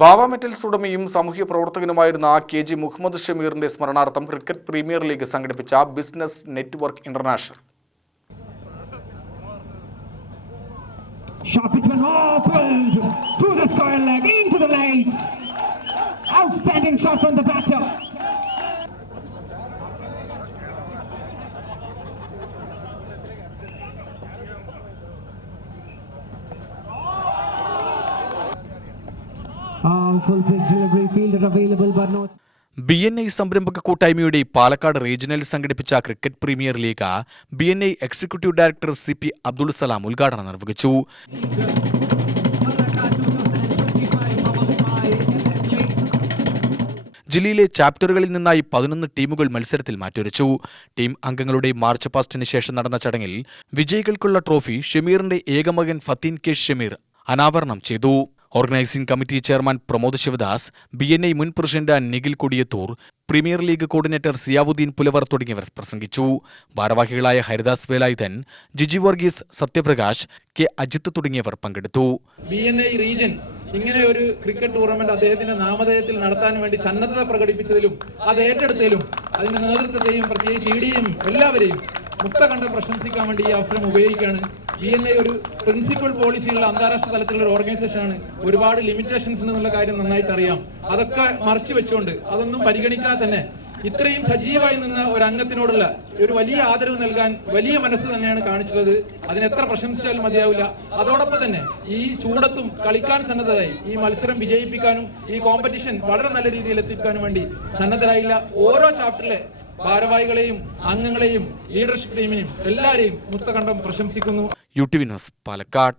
ബാവ metals ഉടമയും സാമൂഹ്യ പ്രവർത്തകനുമായിരുന്ന KG മുഹമ്മദ് ഷമീറിന്റെ സ്മരണാർത്ഥം ക്രിക്കറ്റ് പ്രീമിയർ ലീഗ് സംഘടിപ്പിച്ച business network international Shot between pulled through the square leg into the legs. Outstanding shot from the batter. Full pitch delivery fielder available but not. BNI സംരംഭക കൂട്ടായ്മയുടെ Palakkad regional സംഘടിപ്പിച്ച cricket premier league BNI executive director CP Abdul Salam ഉദ്ഘാടനം നിർവഹിച്ചു. ജില്ലയിലെ ചാപ്റ്ററുകളിൽ നിന്നായി 11 ടീമുകൾ മത്സരത്തിൽ മാറ്റുരച്ചു. Team അംഗങ്ങളുടെ മാർച്ച് പാസ്റ്റിന് ശേഷം നടന്ന ചടങ്ങിൽ വിജയികൾക്കുള്ള ട്രോഫി ഷമീറിന്റെ ഏകമകൻ ഫത്തീൻ K ഷമീർ അനാവരണം ചെയ്തു. Organising committee chairman Pramod Shivadas, BNI മുൻ president Nikhil Kodiyathur, premier league coordinator Ziyauddin Pulavar തുടങ്ങിയവർ പ്രസംഗിച്ചു. ഭാരവാഹികളായ ഹരിദാസ് വേലായുധൻ, ജിജി വർഗീസ്, സത്യപ്രകാശ്, K അജിത്ത് തുടങ്ങിയവർ പങ്കെടുത്തു. BNI റീജിയൻ ഇങ്ങനെ ഒരു ക്രിക്കറ്റ് ടൂർണമെന്റ് അദ്ദേഹത്തിന്റെ നാമധേയത്തിൽ നടത്താൻ വേണ്ടി സന്നദ്ധത പ്രകടിപ്പിച്ചതിലും അത് ഏറ്റെടുത്തതിലും അതിന്റെ നേതൃത്വത്തെയും പ്രത്യേകിച്ച് EDയും എല്ലാവരെയും മുക്തകണ്ഠം പ്രശംസിക്കാൻ വേണ്ടി ഈ അവസരം ഉപയോഗിക്കുകയാണ്. BNI ഒരു പ്രിൻസിപ്പൽ പോളിസിയുള്ള അന്താരാഷ്ട്ര തലത്തിലുള്ള ഒരു ഓർഗനൈസേഷനാണ്. ഒരുപാട് ലിമിറ്റേഷൻസ് എന്നുള്ള കാര്യം നന്നായിട്ട് അറിയാം. അതൊക്കെ മറച്ചു വെച്ചുകൊണ്ട് അതൊന്നും പരിഗണിക്കാതെ തന്നെ ഇത്രയും സജീവമായി നിന്ന ഒരു അംഗത്തിനോടുള്ള ഒരു വലിയ ആദരവ് നൽകാൻ വലിയ മനസ്സ് തന്നെയാണ് കാണിച്ചുള്ളത്. അതിനെത്ര പ്രശംസിച്ചാലും മതിയാവില്ല. അതോടൊപ്പം തന്നെ ഈ ചൂടത്തും കളിക്കാൻ സന്നദ്ധരായി ഈ മത്സരം വിജയിപ്പിക്കാനും ഈ കോമ്പറ്റീഷൻ വളരെ നല്ല രീതിയിൽ എത്തിക്കാനും വേണ്ടി സന്നദ്ധരായില്ല. ഓരോ ചാപ്റ്ററിലെ ഭാരവാഹികളെയും അംഗങ്ങളെയും ലീഡർഷിപ്പ് ടീമിനെയും എല്ലാവരെയും മുക്തകണ്ഠം പ്രശംസിക്കുന്നു. UTV news Palakkad.